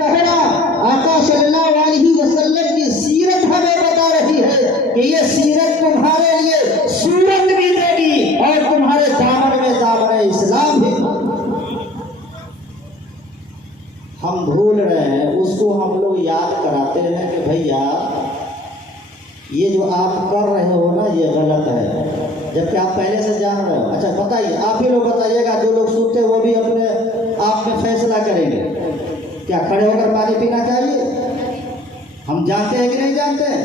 कहना आका सल्लल्लाहु अलैहि वसल्लम की सीरत हमें बता रही है कि ये सीरत तुम्हारे लिए सूरत भी देगी और तुम्हारे दामन में दामन इस्लाम भी। हम भूल रहे हैं, उसको हम लोग याद कराते हैं कि भैया ये जो आप कर रहे हो ना ये गलत है, जबकि आप पहले से जान रहे हो। अच्छा बताइए, आप ही लोग बताइएगा, जो लोग सुनते वो भी अपने आप में फैसला करेंगे, क्या खड़े होकर पानी पीना चाहिए? हम जानते हैं कि नहीं जानते हैं?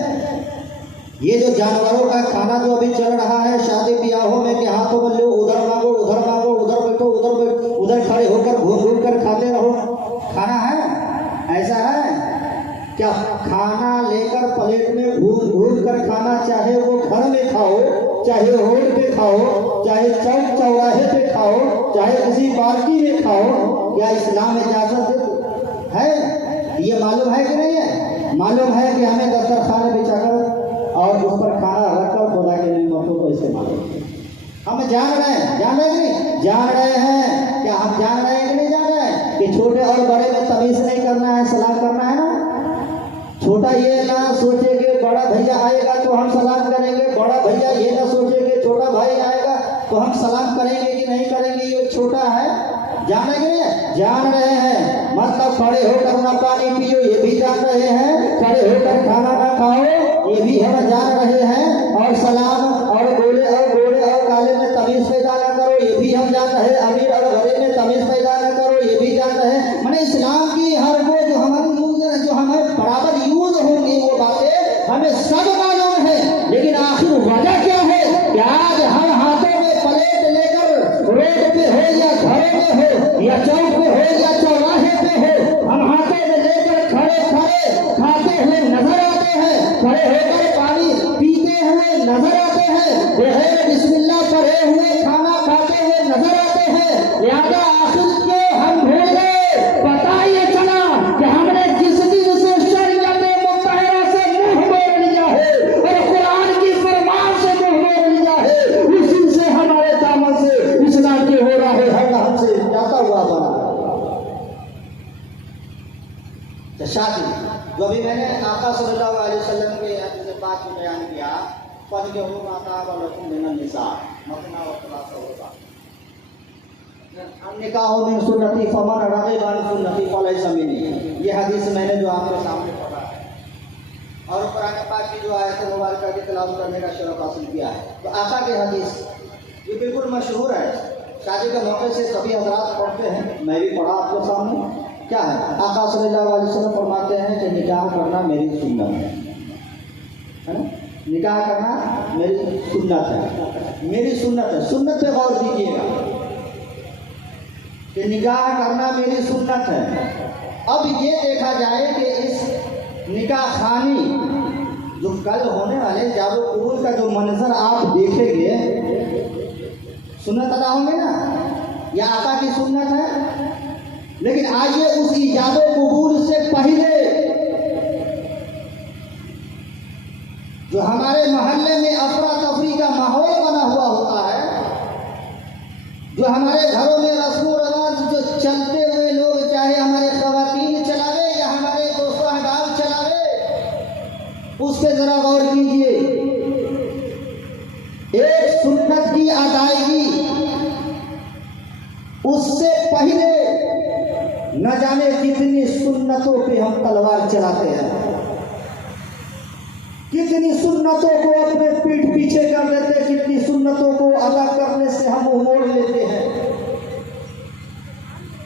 ये जो जानवरों का खाना जो अभी चल रहा है शादी ब्याहों में कि हाथों में लो, उधर मांगो, उधर मांगो, उधर बैठो, उधर खड़े होकर घूम घूम कर खाते रहो, खाना है? ऐसा है क्या? खाना लेकर प्लेट में घूम घूम कर खाना, चाहे वो घर में खाओ, चाहे रोड पे खाओ, चाहे चौक चौराहे पे खाओ, चाहे किसी पार्टी में खाओ, या इस्लाम इजाजत है? ये मालूम है कि नहीं है? मालूम है कि हमें दस्तरखान बिछाकर और उस पर खाना रखकर खुदा के नेमतों को इस्तेमाल करते हैं। हम जान रहे हैं, जान रहे नहीं जान रहे हैं? क्या हम जान रहे हैं कि नहीं जान रहे हैं कि छोटे और बड़े में तमीज नहीं करना है, सलाम करना है ना? छोटा ये ना सोचे कि बड़ा भैया आएगा तो हम सलाम करेंगे, बड़ा भैया ये ना सोचे कि छोटा भाई आएगा तो हम सलाम करेंगे कि नहीं करेंगे, ये छोटा है। जान रहे हैं? जान रहे हैं। मतलब खड़े होकर ना पानी पियो ये भी जान रहे हैं, खड़े होकर खाना ना खाओ ये भी हम जान रहे हैं, और सलाम और गोले और काले में तमीज पैदा ना करो ये भी हम जान रहे हैं, अमीर और गरीब में तमीज पैदा ना करो ये भी जान रहे हैं। मैंने इस्लाम की हर वो जो हमारी यूज है, जो हमें बराबर यूज होंगी वो बातें हमें सब मालूम है, लेकिन आखिर वजह क्या है कि आज हम हाथों में प्लेट लेकर रोड पे हो या घरों में हो या चौक पे हो या चौराहे पे हो, हम हाथों में लेकर खड़े खड़े खाते हुए नजर आते हैं, खड़े होकर पानी पीते हुए नजर आते हैं, बगैर बिस्मिल्लाह पढ़े हुए खाना खाते हुए नजर आते हैं। लिहाजा आखिर क्यों हम भूल गए? पता ये चला कि हमने जिस दिन से शरीयत मुत्तहरा से मुंह मोड़ लिया है और कुरान की फरमान से मुंह मोड़ लिया है, उस दिन से हमारे दामन से इस्लाम के हो रहा है हर हमसे जाता हुआ बना। शादी जो भी मैंने आका सल्लल्लाहु अलैहि वसल्लम के हदीस पाक में बयान किया, पद के हुक्म आता है वलकुम मिनन निसा मतना व तलासा होगा निकाह में सुन्नती फमन रग़िबा अन सुन्नती फलैसा मिन्नी। ये हदीस मैंने जो आपके सामने पढ़ा है और कुरान पाक की जो आयत मुबारका की तिलावत करने का शरफ हासिल किया है, तो आका की हदीस ये बिल्कुल मशहूर है, शादी के मौके से सभी हजरात पढ़ते हैं, मैं भी पढ़ा आपके सामने। क्या है? आका सल्लल्लाहु अलैहि वसल्लम फरमाते हैं कि निकाह करना मेरी सुन्नत है ना? निकाह करना मेरी सुन्नत है, मेरी सुन्नत है। सुन्नत पे गौर कीजिएगा कि निकाह करना मेरी सुन्नत है। अब ये देखा जाए कि इस निकाह खानी जो कल होने वाले जादो कबूल का जो मंजर आप देखेंगे, सुन्नत अदा होंगे ना, यह आका की सुन्नत है। लेकिन आइए उस इजाज़ो कबूल से पहले जो हमारे मोहल्ले में अफरा तफरी का माहौल बना हुआ होता है, जो हमारे घरों में रस्म रवाज जो चलते हुए लोग, चाहे हमारे ख़वातीन चलावे या हमारे दोस्तों अहबाब चलावे, उस पर जरा गौर कीजिए। एक सुन्नत की अदायगी उससे पहले न जाने कितनी सुन्नतों पे हम तलवार चलाते हैं, कितनी सुन्नतों को अपने पीठ पीछे कर देते हैं, कितनी सुन्नतों को अदा करने से हम मोड़ लेते हैं।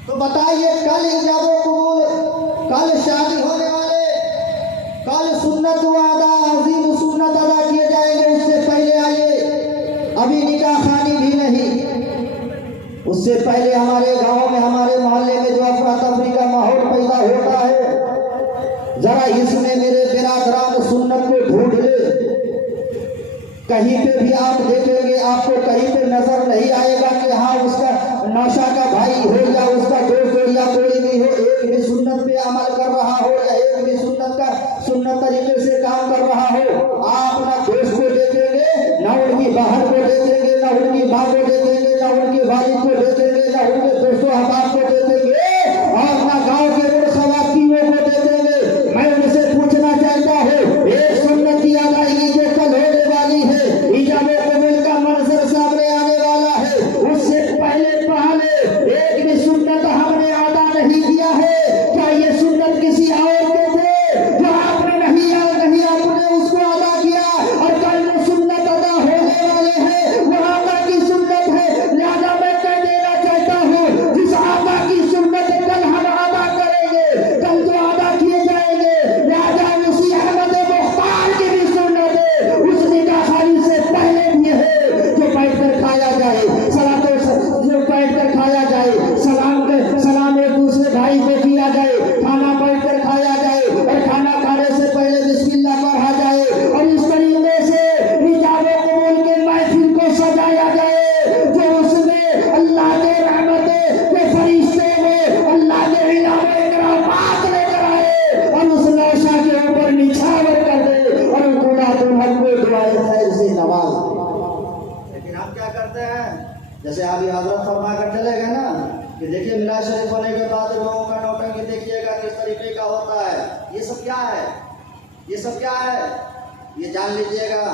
तो बताइए, कल इजाज़ो कबूल, कल शादी होने वाले, कल सुन्नत वादा अजीम सुन्नत अदा किए जाएंगे, उससे पहले आइए अभी निकाह खानी भी नहीं, उससे पहले हमारे गांव में, हमारे मोहल्ले में जो अफरा तफरी का माहौल पैदा होता है, जरा इसमें मेरे बिरादरान सुन्नत को ढूंढ ले। कहीं पे भी आप देखेंगे, आपको कहीं पे नजर नहीं आएगा कि हाँ उसका नौशा का भाई हो या उसका दोस्त हो या कोई भी हो, एक भी सुन्नत पे अमल कर रहा हो या एक भी सुन्नत तरीके से काम कर रहा हो। आप ना दोस्त को देखेंगे, ना उनकी बहन को देखेंगे, ना उनकी माँ को देखेंगे, ना उनके वालिद को देखेंगे, ना उनके दोस्तों अहबाब को देखेंगे, और ना गाँव के खवातीनों جیسے ابھی حضرت فرما کر چلے گئے نا کہ دیکھیے میلاد شریف ہونے کے بعد لوگوں کا نوٹنکی دیکھیے گا کس طریقے کا ہوتا ہے. یہ سب کیا ہے؟ یہ سب کیا ہے؟ یہ جان لیجئے گا.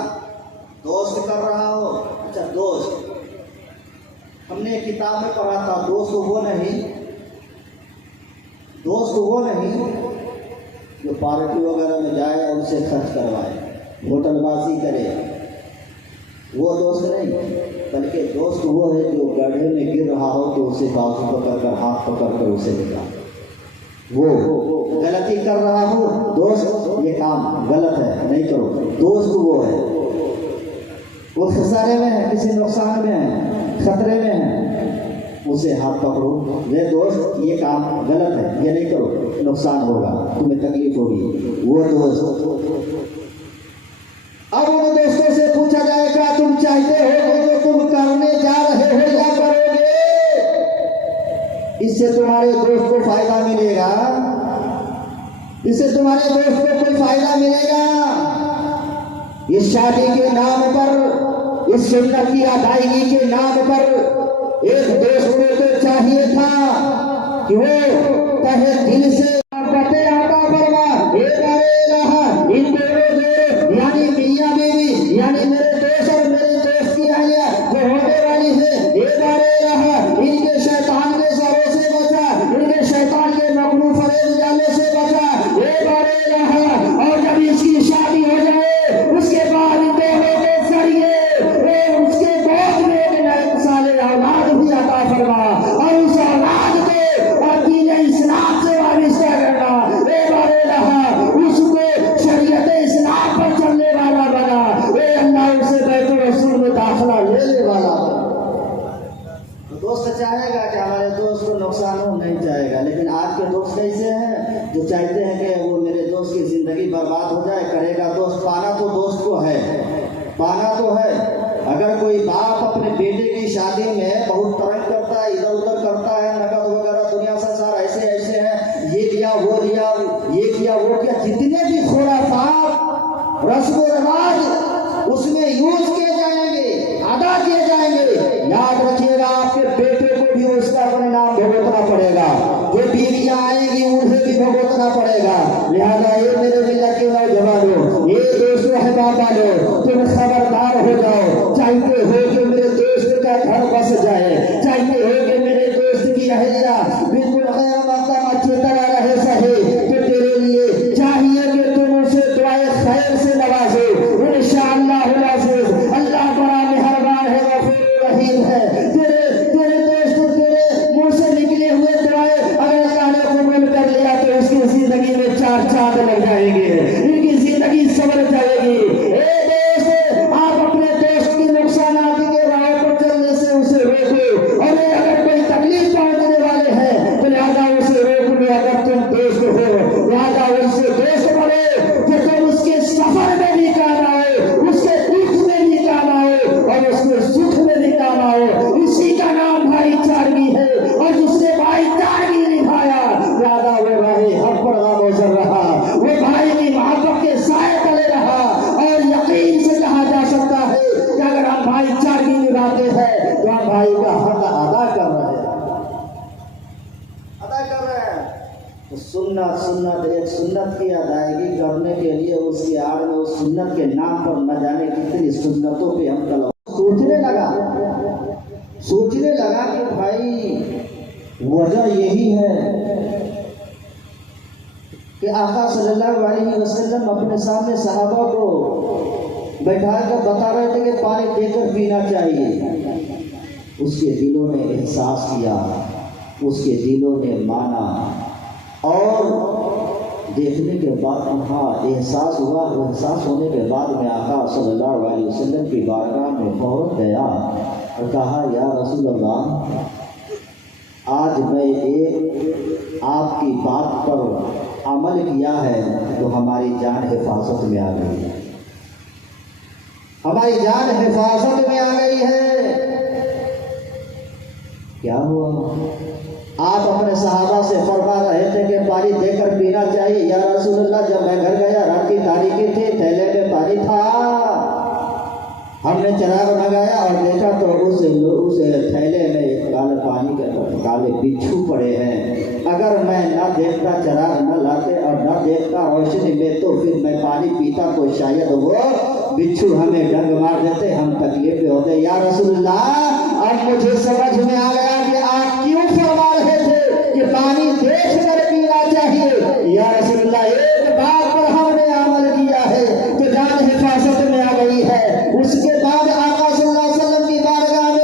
دوست کر رہا ہو. اچھا دوست، ہم نے کتاب میں پڑھا تھا دوست وہ نہیں جو پارٹی وغیرہ میں جائے اور اسے خرچ کروائے، ہوٹل بازی کرے، وہ دوست نہیں، بلکہ دوست وہ ہے جو گڑھے میں گر رہا ہو تو اسے بازو پکڑ کر ہاتھ پکڑ کر اسے نکالے. وہ غلطی کر رہا ہو، دوست یہ کام غلط ہے نہیں کرو، دوست وہ ہے. وہ خسارے میں ہے، کسی نقصان میں ہے، خطرے میں ہے، اسے ہاتھ پکڑو، یہ دوست یہ کام غلط ہے، یہ نہیں کرو، نقصان ہوگا، تمہیں تکلیف ہوگی، وہ دوست. اب ان دوستوں سے پوچھا جائے گا تم چاہتے ہو کہ جو تم کرنے جا رہے ہو یا کرو گے اس سے تمہارے دوست کو فائدہ ملے گا؟ اس سے تمہارے دوست کو کوئی فائدہ ملے گا؟ اس شادی کے نام پر، اس سنت کی ادائیگی کے نام پر ایک دوست کو تو چاہیے تھا کہ وہ تہہ دل سے باتیں عطا فرما. ان دونوں یعنی میاں بیوی، یعنی میرے دوست اور میرے دوست کی اہلیہ جو ہونے والی ہے، ان کے شیطان کے سروں سے بچا، ان کے شیطان کے مکرو فریب جالے سے بچا. اور جب اس کی شادی ہو جائے اس کے بعد دونوں کے ذریعے اس کے بعد میں ایک نئے سال اولاد بھی عطا فرما، اور اس اولاد کو اور دین اسلام سے وابستہ کرنا. اس کو شریعت اسلام پر چلنے والا بنا. اللہ اسے بیت الرسول میں داخلہ لینے والا بنا. دوست چاہے گا کہ ہمارے دوست کو نقصان ہو؟ نہیں چاہے گا. لیکن آج کے دوست کیسے ہیں جو چاہتے ہیں کہ وہ میرے دوست کی زندگی برباد ہو جائے. کرے گا دوست، پانا تو دوست کو ہے، پانا تو ہے. اگر کوئی باپ اپنے بیٹے کی شادی میں بہت ترک کرتا ہے، ادھر ادھر کرتا ہے، نقد وغیرہ دنیا سنسار ایسے ہیں، یہ لیا وہ لیا، یہ کیا وہ کیا، جتنے بھی خرافات رسم و رواج اس میں یوز کیے جائیں گے، ادا کیے جائیں گے، یاد رکھیے گا آپ کے بیٹے کو بھی اس کا پرینام بھگتنا پڑے گا. جو بیویاں آئیں گی انہیں بھی بھگتنا پڑے گا. لہذا یہ میرے ملت کے نوجوانوں، یہ دوست احباب والو، تم خبردار ہو جاؤ. چاہتے ہو کہ میرے دوست کا گھر بس جائے، چاہتے ہو کہ میرے دوست کی اہلیہ بالکل غیر مقدم اچھی طرح رہے سہے، تو تیرے لیے چاہیے کہ تم اسے دعائے خیر سے نوازو. انشاءاللہ العزیز اللہ بڑا مہربان ہے، غفور رحیم ہے. تیرے دوست تیرے منہ سے نکلے ہوئے دعائیں اگر اللہ نے قبول کر لیا تو اس کی زندگی میں 4 چاند لگ جائیں گے، ان کی زندگی سنور جائے گی. اے دوست، آپ اپنے دوست کی نقصانات کے راہ پر چلنے سے اسے روکو، اور اگر کوئی تکلیف پہنچنے والے ہیں تو لہٰذا اسے روک لو. اگر تم دوست ہو لہٰذا اس سے دوست بنو کہ تم اس کے سفر میں بھی کام آئے، اس کے دکھ میں بھی کام آئے، اور اس کے سکھ میں بھی کام آئے. اسی کا نام بھائی چارگی ہے، اور جس نے بھائی چارگی نبھایا لہٰذا وہ راہ حق پر گامزن رہا، وہ بھائی کی محبت کے سائے تلے رہا. اور یقین سے کہا جا سکتا ہے کہ اگر ہم بھائی چارگی نبھاتے ہیں تو ہم بھائی کا حق ادا کر رہے ہیں. تو سنت ایک سنت کی ادائیگی کرنے کے لیے اس کی آڑ میں اس سنت کے نام پر نہ جانے کتنی سنتوں پہ ہم کل سوچنے لگا کہ بھائی وجہ یہی ہے کہ آقا صلی اللہ علیہ وسلم اپنے سامنے صحابہ کو بیٹھا کر بتا رہے تھے کہ پانی دے کر پینا چاہیے. اس کے دلوں نے احساس کیا، اس کے دلوں نے مانا، اور دیکھنے کے بعد ہاں احساس ہوا. احساس ہونے کے بعد میں آقا صلی اللہ علیہ وسلم کی بارگاہ میں فوراً گیا اور کہا یا رسول اللہ، آج میں ایک آپ کی بات پر عمل کیا ہے تو ہماری جان حفاظت میں آ گئی ہے، ہماری جان حفاظت میں آ گئی ہے. کیا ہوا؟ آپ اپنے صحابہ سے فرما رہے تھے کہ پانی دے کر پینا چاہیے. یا رسول اللہ، جب میں گھر گیا رات کی تاریکی تھی، تھیلے میں پانی تھا، ہم نے چراغ لگایا اور دیکھا تو اس تھیلے میں کالے پانی کے کالے بچھو پڑے ہیں. اگر میں نہ دیکھتا چراغ نہ لاتے اور نہ دیکھتا روشنی میں تو پھر میں پانی پیتا تو شاید وہ بچھو ہمیں ڈنگ مار دیتے, ہم تکلیف میں ہوتے. یا رسول اللہ اب مجھے سمجھ میں آ گیا کہ آپ کیوں فرما رہے تھے کہ پانی دیکھ کر پینا چاہیے. یا رسول اللہ ایک بات پر ہم نے عمل کیا ہے تو جان حفاظت میں آ گئی ہے. اس کے بعد آقا صلی اللہ علیہ وسلم کی بارگاہ میں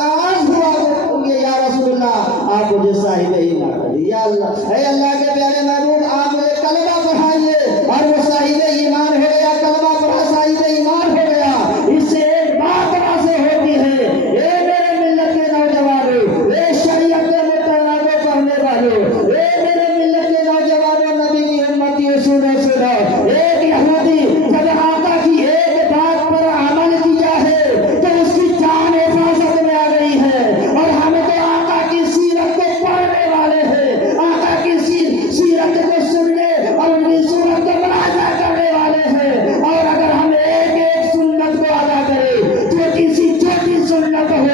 آج ہوا کہ یا رسول اللہ آپ مجھے صاحب ایمان کر دیجیے. یا اللہ, اے اللہ کے پیارے محبوب آپ مجھے کلمہ پڑھائیے, اور وہ صاحب ایمان ہو گیا. کلمہ پڑھا صاحب ایمان ہو گیا. اس سے ایک بات واضح ہوتی ہے, اے میرے ملت کے نوجوانوں, اے شریعت کے متنازع پڑھنے والوں, اے میرے ملت کے نوجوانوں, نبی کی امتی سنو سنو. ایک یہودی جب آقا کی ایک بات پر عمل کیا ہے تو اس کی جان حفاظت میں آ گئی ہے. اور ہم تو آقا کی سیرت کو پڑھنے والے ہیں, آقا کی سیرت کو سننے اور ان کی سنت کو ملاحظہ کرنے والے ہیں. اور اگر ہم ایک ایک سنت کو ادا کریں, چھوٹی سی چھوٹی سنت ہو,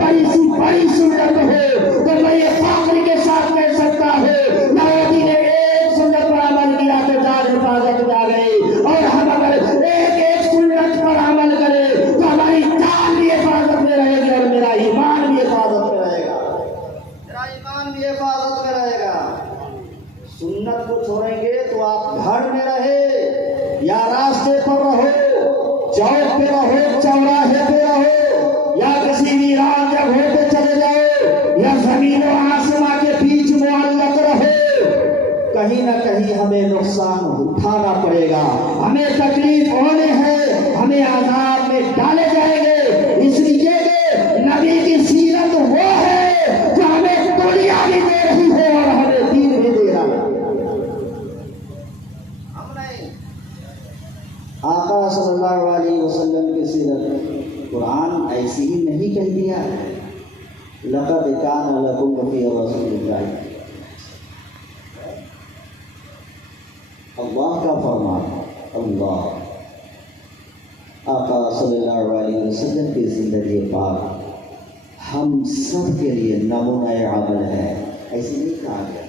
بڑی سی بڑی سنت ہو, تو میں یہ فخر کے ساتھ کہہ سکتا ہوں نبی نے ایک سنت پر عمل کیا تو جان حفاظت میں آ گئی. اور ہم اگر ایک ایک سنت پر عمل کریں تو ہماری جان بھی حفاظت میں رہے گی اور میرا ایمان بھی حفاظت میں رہے گا. میرا ایمان بھی حفاظت میں رہے گا. سنت کو چھوڑیں گے تو آپ گھر میں رہے یا راستے پر رہو, چوک پہ رہو, چوراہے پہ رہو, یا کسی ویران جگہوں پہ چلے جاؤ, یا زمین و آسمان کے بیچ معلق رہو, کہیں نہ کہیں ہمیں نقصان اٹھانا پڑے گا, ہمیں تکلیف ہونے ہیں, ہمیں عذاب میں ڈالے جائیں گے. اس لیے کہ نبی کی سیرت وہ ہے جو ہمیں دنیا بھی دے رہی ہے اور ہمیں دین بھی دے رہا ہے. ہم نہیں, آقا صلی اللہ علیہ وسلم کی سیرت قرآن ایسی ہی نہیں کہہ دیا. لقد کان لکم فی رسول اللہ, اللہ کا فرمان. اللہ آقا صلی اللہ علیہ وسلم کی زندگی پاک ہم سب کے لیے نمونہ عمل ہے, ایسے نہیں کہا گیا.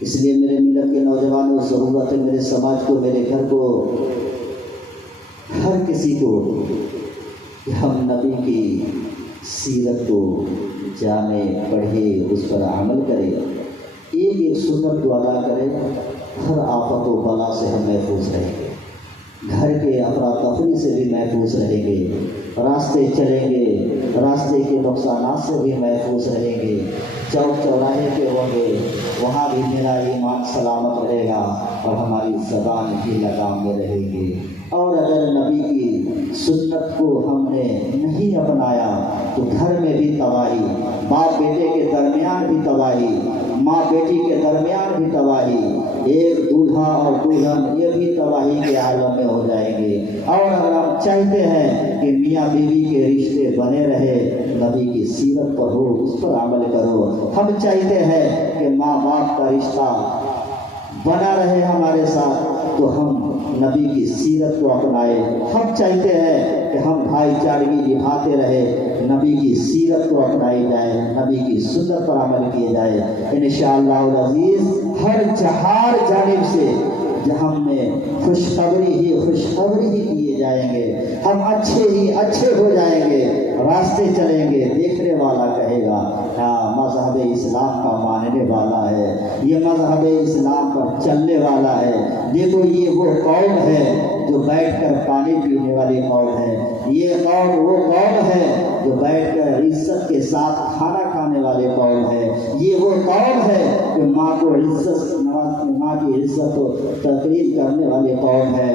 اس لیے میرے ملت کے نوجوانوں, ضرورت ہے میرے سماج کو, میرے گھر کو, ہر کسی کو کہ ہم نبی کی سیرت کو جانے, پڑھے, اس پر عمل کرے, ایک ایک سنت کو ادا کرے. ہر آفت و بلا سے ہم محفوظ رہیں گے, گھر کے افراتفری سے بھی محفوظ رہیں گے, راستے چلیں گے, راستے کے نقصانات سے بھی محفوظ رہیں گے. چوک چوراہے پہ ہوں گے, وہاں بھی میرا ایمان سلامت رہے گا اور ہماری زبان بھی لگام میں رہے گی. اور اگر نبی کی سنت کو ہم نے نہیں اپنایا تو گھر میں بھی تباہی, باپ بیٹے کے درمیان بھی تباہی, ماں بیٹی کے درمیان بھی تباہی, ایک دولہا اور دلہن یہ بھی تباہی کے عالم میں ہو جائیں گے. اور اگر ہم چاہتے ہیں کہ میاں بیوی کے رشتے بنے رہے, نبی کی سیرت پر ہو, اس پر عمل کرو. ہم چاہتے ہیں کہ ماں باپ کا رشتہ بنا رہے ہمارے ساتھ, تو ہم نبی کی سیرت کو اپنائے. ہم چاہتے ہیں کہ ہم بھائی چارگی نبھاتے رہے, نبی کی سیرت کو اپنائی جائے, نبی کی سنت پر عمل کیے جائے. انشاءاللہ العزیز ہر جانب سے ہم میں خوشخبری ہی کیے جائیں گے. ہم اچھے ہو جائیں گے, راستے چلیں گے, دیکھنے والا کہے گا ہاں مذہب اسلام کا ماننے والا ہے, یہ مذہب اسلام پر چلنے والا ہے. دیکھو یہ وہ قوم ہے جو بیٹھ کر پانی پینے والی قوم ہے, یہ قوم وہ قوم ہے جو بیٹھ کر عزت کے ساتھ کھانا کھانے والے قوم ہے, یہ وہ قوم ہے جو ماں کی عزت و تقریر کرنے والے قوم ہے,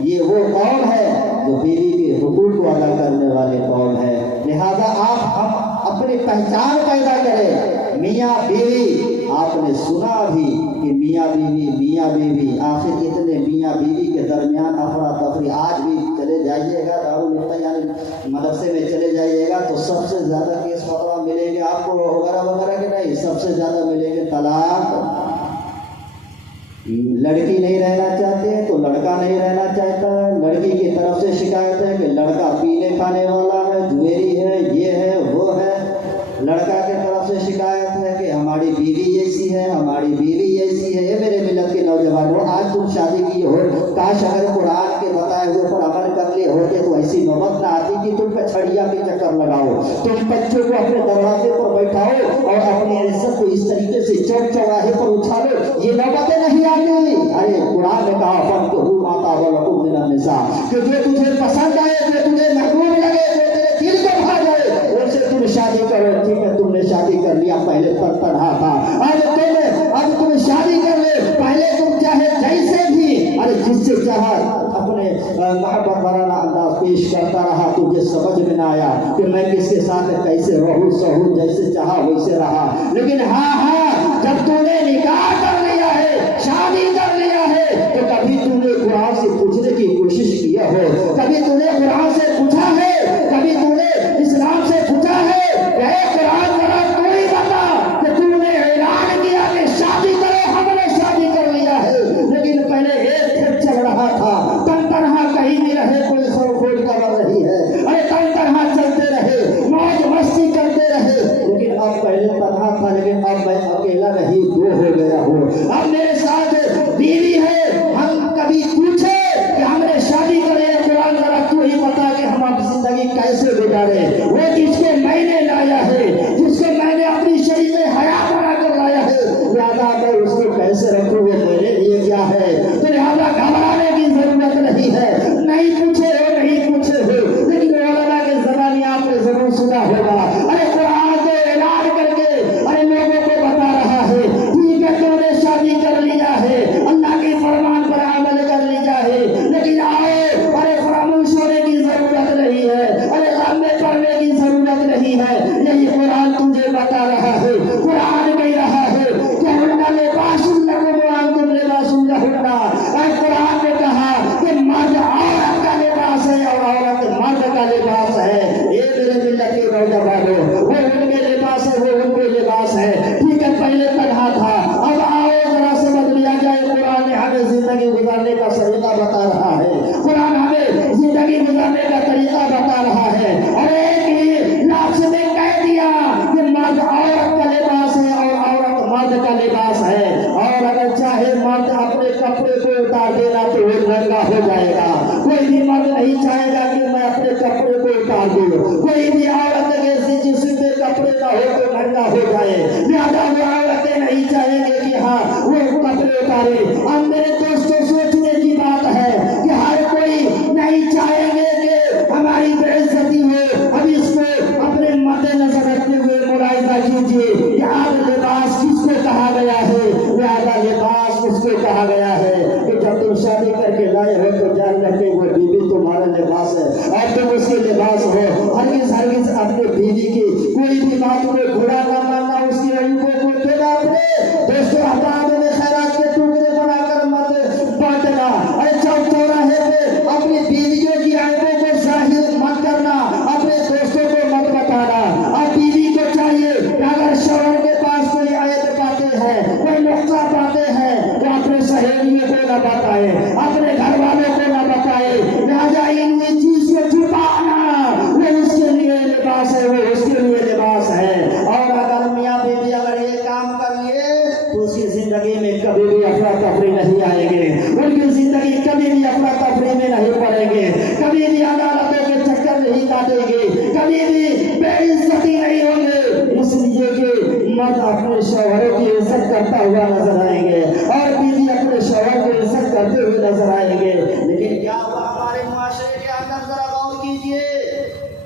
یہ وہ قوم ہے جو بیوی کے حقوق کو ادا کرنے والے قوم ہے. لہذا ہم اپنی پہچان پیدا کریں. میاں بیوی, آپ نے سنا بھی کہ میاں بیوی, آخر اتنے میاں بیوی کے درمیان افراتفری. آج بھی چلے جائیے گا دارالفتہ یعنی مدرسے میں چلے جائیے گا تو سب سے زیادہ کیس فتویٰ ملیں گے آپ کو وغیرہ کے نہیں, سب سے زیادہ ملیں گے طلاق. لڑکی نہیں رہنا چاہتے تو لڑکا نہیں رہنا چاہتا, لڑکی से शिकायत है कि लड़का पीने खाने वाला है, जुएरी है, ये है, वो है। लड़का के तरफ से शिकायत है कि हमारी बीवी ऐसी है, हमारी बीवी ऐसी है। ये मेरे मिलत के नौजवानों, आज तुम शादी की हो, काश अगर कुरान के बताए हुए पर अमल कर लिए होते तो ऐसी नौबत ना आती कि तुम छड़िया के चक्कर लगाओ, तुम बच्चों को अपने दरवाजे पर बैठाओ और अपनी इज्जत को इस तरीके से चौक चौराहे पर उछालो, ये नौबतें नहीं आती। अरे कुरान ने कहा माता वालकुम मिनन निसा, कि जो तुझे पसंद आए, जो तुझे महबूब लगे, जो तेरे दिल को भा जाए, वैसे तुम शादी करो। ठीक है, तुमने शादी कर लिया, पहले तन्हा था, अब तुम शादी कर ले, पहले तुम चाहे जैसे भी, अरे जिससे चाहा अपने मोहब्बत भरा अंदाज पेश करता रहा, तुझे समझ में ना आया कि मैं किसके साथ कैसे रहूं सहूं, जैसे चाहा वैसे रहा। लेकिन हाँ, जब तूने निकाह कर लिया है, शादी कर लिया है, तो कभी तूने कुरान से पूछने की कोशिश किया हो? कभी तूने कुरान से पूछा है? कभी तूने इस्लाम से पूछा है? कुरान जरा तू ही बता कि तूने ऐलान किया कि शादी करो, हमने शादी कर लिया है, लेकिन पहले एक खेत चल रहा था, तन तनहा कहीं भी रहे, कोई सौ खोज खबर नहीं है, अरे तन तनहा चलते रहे, मौज मस्ती करते रहे। लेकिन अब पहले तनहा था, लेकिन अब मैं अकेला नहीं, दो हो गया हूँ। अब मेरे साथ बीवी है, हम कभी पूछे कि हमने शादी करे, कुरान जरा तू ही बता कि हम अपनी जिंदगी कैसे गुजारे। वो जिसको मैंने लाया है, जिसको मैंने अपनी शरीर में हया बना कर लाया है, लिहाजा मैं उसको कैसे रखूँ, वो मेरे लिए क्या है। तो लिहाजा घबराने की जरूरत नहीं है। नहीं पूछे हो, नहीं पूछे हो, लेकिन मौलाना के ज़माने आपने जरूर सुना होगा, अरे कुरान को ऐलान करके अरे लोगों को बता रहा है, ठीक है तुमने शादी कर लिया है, अल्लाह के फरमान पर अमल कर लिया है, लेकिन आओ, अरे खामोश होने की जरूरत नहीं है, अरे सामने पढ़ने की जरूरत नहीं है। यही कुरान तुझे बता रहा है। कुरान कह रहा है कि हुन्ना लिबासुन लकुम व अंतुम लिबासुन लहुन्ना। कुरान ने कहा कि मर्द औरत का लिबास है और औरत मर्द का लिबास है। ये मेरे मिल्लत के नौजवानों, वो उनके लिबास है, वो उनके लिबास है। ठीक है, पहले तन्हा था, अब आओ जरा समझ लिया जाए, कुरान ने हमें जिंदगी गुजारने का तरीका बता रहा है। कुरान हमें जिंदगी गुजारने का तरीका बता रहा है। और एक ही लफ्ज़ में कह दिया कि मर्द औरत का लिबास है और औरत मर्द का लिबास है। और अगर चाहे मर्द अपने कपड़े को उतार देना तो वो नंगा हो जाएगा। कोई भी मर्द नहीं चाहेगा कि मैं अपने कपड़े को उतार दूं। कोई भी औरत जिसके कपड़े का हो तो नंगा हो जाए, लिहाजा वो औरतें नहीं चाहेंगे कि हाँ वो कपड़े उतारे। अब मेरे दोस्तों, सोचने की बात है कि हर कोई नहीं चाहेंगे कि हमारी बेइज्जती हो। अब इसको अपने मद्देनजर रखते हुए मुलाहिजा कीजिए कि आज लिबास किसको कहा गया है। लिहाजा लिबास उसको कहा गया है कि जब तुम शादी करके लाए हो तो जान रखे वो बीवी तुम्हारा लिबास है और तुम उसके लिबास हो। हरगिज़ अपने बीवी की कोई भी बात में बुरा न मानना, उसकी अयूबों को देना। अपने दोस्तों हटाने में खैरात के टुकड़े बनाकर मत बांटना। अरे चौक चौराहे पे अपनी बीवियों की अयूबों को जाहिर मत करना, अपने दोस्तों को मत बताना। और बीवी को चाहिए कि अगर शौहर के पास कोई आयत पाते हैं, कोई नुक्ता पाते हैं, तो अपने सहेलियों को न बताए, अपने घर वालों को न बताए। लिहाजा इन चीज को छुपाना वो उसके लिए लिबास है, वो उसके लिए लिबास है। और अगर मियाँ बीवी अगर ये काम कर लिए तो उसकी जिंदगी में कभी भी अफरा तफरी नहीं आएंगे, उनकी जिंदगी कभी भी अफरा तफरी में नहीं पड़ेंगे, कभी भी अदालतों के चक्कर नहीं काटेंगे, कभी भी बेइज्जती नहीं होंगे। इसलिए कि मर्द अपने शौहरों की इज्जत करता हुआ नजर आएंगे और बीवी अपने शौहर की इज्जत करते हुए नजर आएंगे। लेकिन क्या हुआ हमारे मुआशरे के अंदर, जरा गौर कीजिए।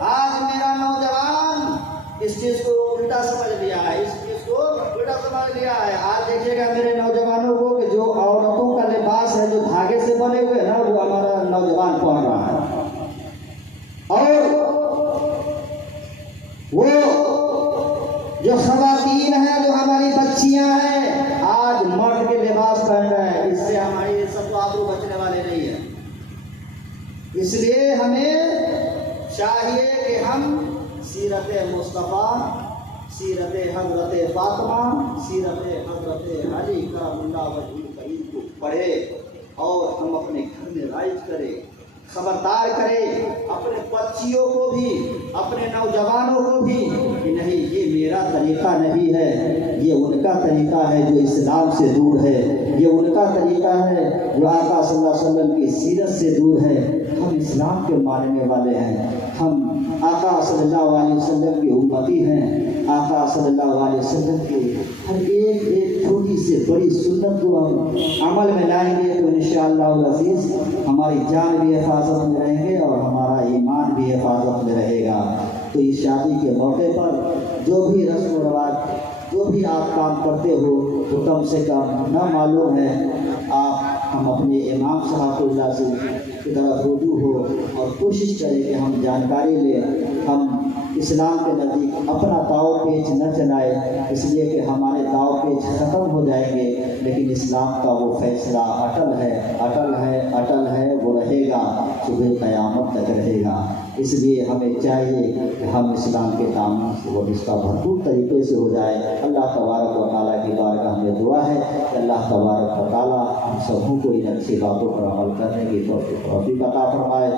आज मेरा नौजवान इस चीज को उल्टा समझ लिया है, इस चीज को उल्टा समझ लिया है। आज देखिएगा मेरे नौजवानों को कि जो औरतों का लिबास है, जो धागे से बने हुए ना, वो हमारा नौजवान पहन रहा है। और वो जो खवातीन है, जो हमारी बच्चियां हैं, आज मर्द के लिबास पहन रहे हैं। इससे हमारी सब तो आबरू बचने वाले नहीं है। इसलिए हमें चाहिए कि हम सीरत मुस्तफ़ा, सीरत हजरत फातिमा, सीरत हजरत अली करमुल्लाह वजहुल करीम को पढ़े और हम अपने घर में राइज करें। खबरदार करे अपने बच्चियों को भी, अपने नौजवानों को भी कि नहीं, ये मेरा तरीका नहीं है, ये उनका तरीका है जो इस्लाम से दूर है, ये उनका तरीका है जो आका सल्लल्लाहु अलैहि वसल्लम की सीरत से दूर है। हम इस्लाम के मानने वाले हैं, हम आका सल्लल्लाहु अलैहि वसल्लम की उम्मती हैं। आका सल्लल्लाहु अलैहि वसल्लम की हर एक छोटी से बड़ी सुन्नत को हम अमल में लाएंगे तो इंशाअल्लाह अज़ीज़ हमारी जान भी हिफाजत में रहेंगे और हमारा ईमान भी हिफाजत में रहेगा। तो इस शादी के मौके पर जो भी रस्म व रवाज, जो भी आप काम करते हो, तो कम से कम ना मालूम है आप हम अपने इमाम साहब से की तरफ रुजू हो और कोशिश करें कि हम जानकारी लें, हम इस्लाम के नज़दीक अपना दाव पेच न चलाए, इसलिए कि हमारे दाव पेच ख़त्म हो जाएंगे, लेकिन इस्लाम का वो फैसला अटल है, अटल है, अटल है, वो रहेगा, सुबह क़यामत तक रहेगा। इसलिए हमें चाहिए कि हम इस्लाम के कानून से वो रिश्ता भरपूर तरीके से हो जाए। अल्लाह तबारक व तआला की बारगाह में दुआ है कि अल्लाह तबारक व तआला हम सबों को इन अच्छी बातों पर अमल करने की तौफीक अता फरमाए।